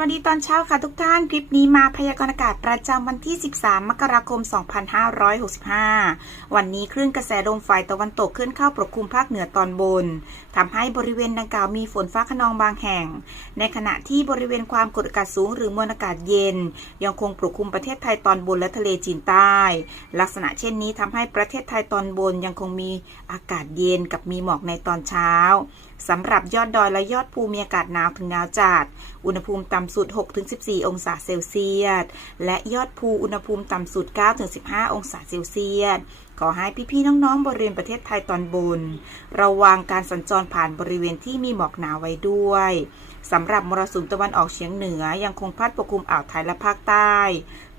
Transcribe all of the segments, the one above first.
สวัสดีตอนเช้าค่ะทุกท่าน คลิปนี้มาพยากรณ์อากาศประจำวันที่ 13 มกราคม 2565 วันนี้คลื่นกระแสลมฝ่ายตะวันตกเคลื่อนเข้าปกคลุมภาคเหนือตอนบนทำให้บริเวณดังกล่าวมีฝนฟ้าขนองบางแห่ง ในขณะที่บริเวณความกดอากาศสูงหรือมวลอากาศเย็น ยังคงปกคลุมประเทศไทยตอนบนและทะเลจีนใต้ ลักษณะเช่นนี้ทำให้ประเทศไทยตอนบนยังคงมีอากาศเย็นกับมีหมอกในตอนเช้า สำหรับยอดดอยและยอดภูมีอากาศหนาวถึงหนาวจัด อุณหภูมิต่ำสุด 6-14 องศาเซลเซียส และยอดภูอุณหภูมิต่ำสุด 9-15 องศาเซลเซียส ขอให้พี่ๆน้องๆ บริเวณประเทศไทยตอนบน ระวังการสัญจรผ่านบริเวณที่มีหมอกหนาไว้ด้วยสำหรับมรสุมตะวันออกเฉียงเหนือยังคงพัดปกคลุมอ่าวไทยและภาคใต้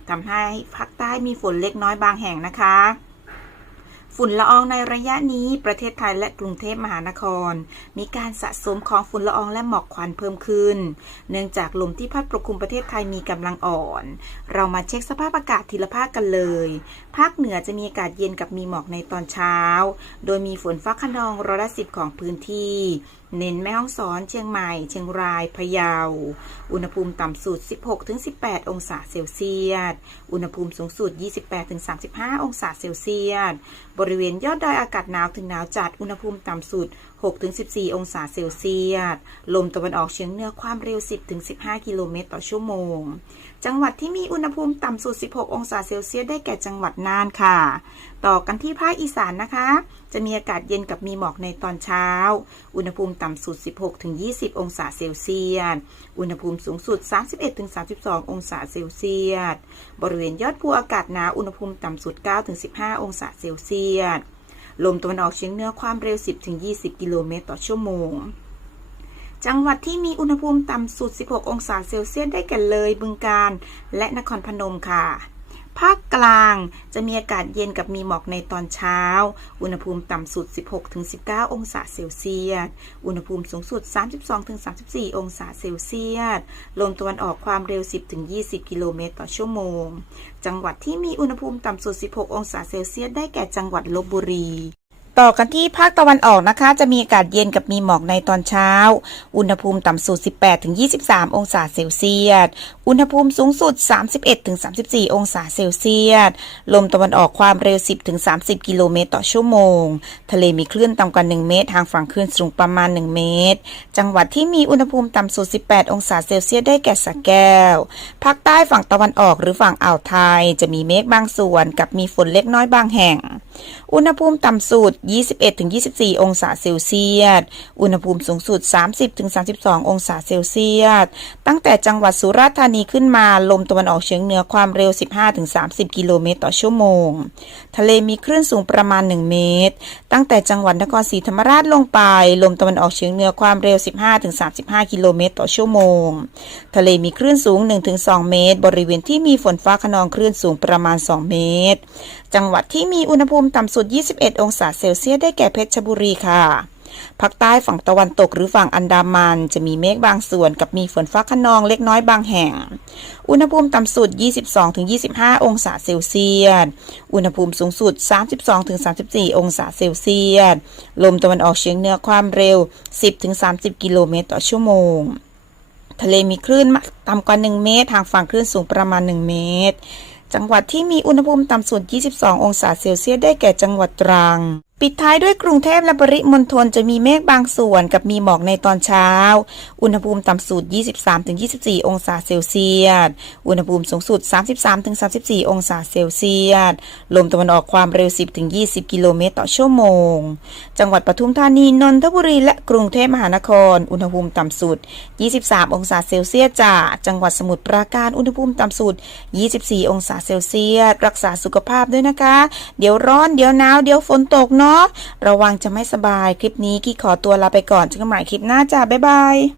ทำให้ภาคใต้มีฝนเล็กน้อยบางแห่งนะคะ ฝุ่นละอองในระยะนี้ประเทศไทยและกรุงเทพมหานคร มีการสะสมของฝุ่นละอองและหมอกควันเพิ่มขึ้น เนื่องจากลมที่พัดปกคลุมประเทศไทยมีกำลังอ่อน เรามาเช็คสภาพอากาศทีละภาคกันเลย ภาคเหนือจะมีอากาศเย็นกับมีหมอกในตอนเช้า โดยมีฝนฟ้าขนองร้อยละสิบของพื้นที่ เน้นแม่ฮ่องสอน เชียงใหม่ เชียงราย พะเยา อุณหภูมิต่ำสุด 16-18 องศาเซลเซียส อุณหภูมิสูงสุด 28-35 องศาเซลเซียสบริริเวณยอดดอยอากาศหนาวถึงหนาวจัด อุณหภูมิต่ำสุด 6-14 องศาเซลเซียส ลมตะวันออกเฉียงเหนือความเร็ว 10-15 กิโลเมตรต่อชั่วโมง จังหวัดที่มีอุณหภูมิต่ำสุด 16 องศาเซลเซียสได้แก่จังหวัดน่านค่ะ ต่อกันที่ภาคอีสานนะคะ จะมีอากาศเย็นกับมีหมอกในตอนเช้า อุณหภูมิต่ำสุด 16-20 องศาเซลเซียส อุณหภูมิสูงสุด 31-32 องศาเซลเซียส บริเวณยอดภูอากาศหนาวอุณหภูมิต่ำสุด 9-15 องศาเซลเซียส ลมตะวันออกเฉียงเหนือความเร็ว 10-20 กิโลเมตรต่อชั่วโมง จังหวัดที่มีอุณหภูมิต่ำสุด 16 องศาเซลเซียสได้แก่เลย บึงกาฬ และนครพนมค่ะ ภาคกลางจะมีอากาศเย็นกับมีหมอกในตอนเช้า อุณหภูมิต่ำสุด 16-19 องศาเซลเซียส อุณหภูมิสูงสุด 32-34 องศาเซลเซียส ลมตะวันออกความเร็ว 10-20 กิโลเมตรต่อชั่วโมง จังหวัดที่มีอุณหภูมิต่ำสุด 16 องศาเซลเซียสได้แก่จังหวัดลบบุรี ต่อกันที่ภาคตะวันออกนะคะ จะมีอากาศเย็นกับมีหมอกในตอนเช้า อุณหภูมิต่ำสุด 18-23 องศาเซลเซียส อุณหภูมิสูงสุด 31-34 องศาเซลเซียส ลมตะวันออกความเร็ว 10-30 กิโลเมตรต่อชั่วโมง ทะเลมีคลื่นต่ำกว่า 1 เมตร ทางฝั่งคลื่นสูงประมาณ 1 เมตร จังหวัดที่มีอุณหภูมิต่ำสุด 18 องศาเซลเซียสได้แก่สระแก้ว ภาคใต้ฝั่งตะวันออกหรือฝั่งอ่าวไทย จะมีเมฆบางส่วนกับมีฝนเล็กน้อยบางแห่ง อุณหภูมิต่ำสุด 21-24 องศาเซลเซียส อุณหภูมิสูงสุด 30-32 องศาเซลเซียส ตั้งแต่จังหวัดสุราษฎร์ธานีขึ้นมา ลมตะวันออกเฉียงเหนือความเร็ว 15-30 กิโลเมตรต่อชั่วโมง ทะเลมีคลื่นสูงประมาณ 1 เมตร ตั้งแต่จังหวัดนครศรีธรรมราชลงไป ลมตะวันออกเฉียงเหนือความเร็ว 15-35 กิโลเมตรต่อชั่วโมง ทะเลมีคลื่นสูง 1-2 เมตร บริเวณที่มีฝนฟ้าขนองคลื่นสูงประมาณ 2 เมตรจังหวัดที่มีอุณหภูมิต่ำสุด 21 องศาเซลเซียสได้แก่เพชรบุรีค่ะภาคใต้ฝั่งตะวันตกหรือฝั่งอันดามัน จะมีเมฆบางส่วนกับมีฝนฟ้าขนองเล็กน้อยบางแห่ง อุณหภูมิต่ำสุด 22-25 องศาเซลเซียส อุณหภูมิสูงสุด 32-34 องศาเซลเซียส ลมตะวันออกเฉียงเหนือความเร็ว 10-30 กิโลเมตรต่อชั่วโมง ทะเลมีคลื่นต่ำกว่า 1 เมตร ทางฝั่งคลื่นสูงประมาณ 1 เมตร จังหวัดที่มีอุณหภูมิต่ำสุด 22 องศาเซลเซียสได้แก่จังหวัดตรัง ปิดท้ายด้วยกรุงเทพและปริมณฑลจะมีเมฆบางส่วนกับมีหมอกในตอนเช้า อุณหภูมิต่ำสุด 23-24 องศาเซลเซียส อุณหภูมิสูงสุด 33-34 องศาเซลเซียส ลมตะวันออกความเร็ว 10-20 กิโลเมตรต่อชั่วโมง จังหวัดปทุมธานี นนทบุรี และกรุงเทพมหานคร อุณหภูมิต่ำสุด 23 องศาเซลเซียสจ้าจังหวัดสมุทรปราการ อุณหภูมิต่ำสุด 24 องศาเซลเซียส รักษาสุขภาพด้วยนะคะ เดี๋ยวร้อน เดี๋ยวหนาว เดี๋ยวฝนตกเนาะระวังจะไม่สบาย คลิปนี้กี้ขอตัวลาไปก่อนเจอกันใหม่คลิปหน้าจ้าบ๊ายบาย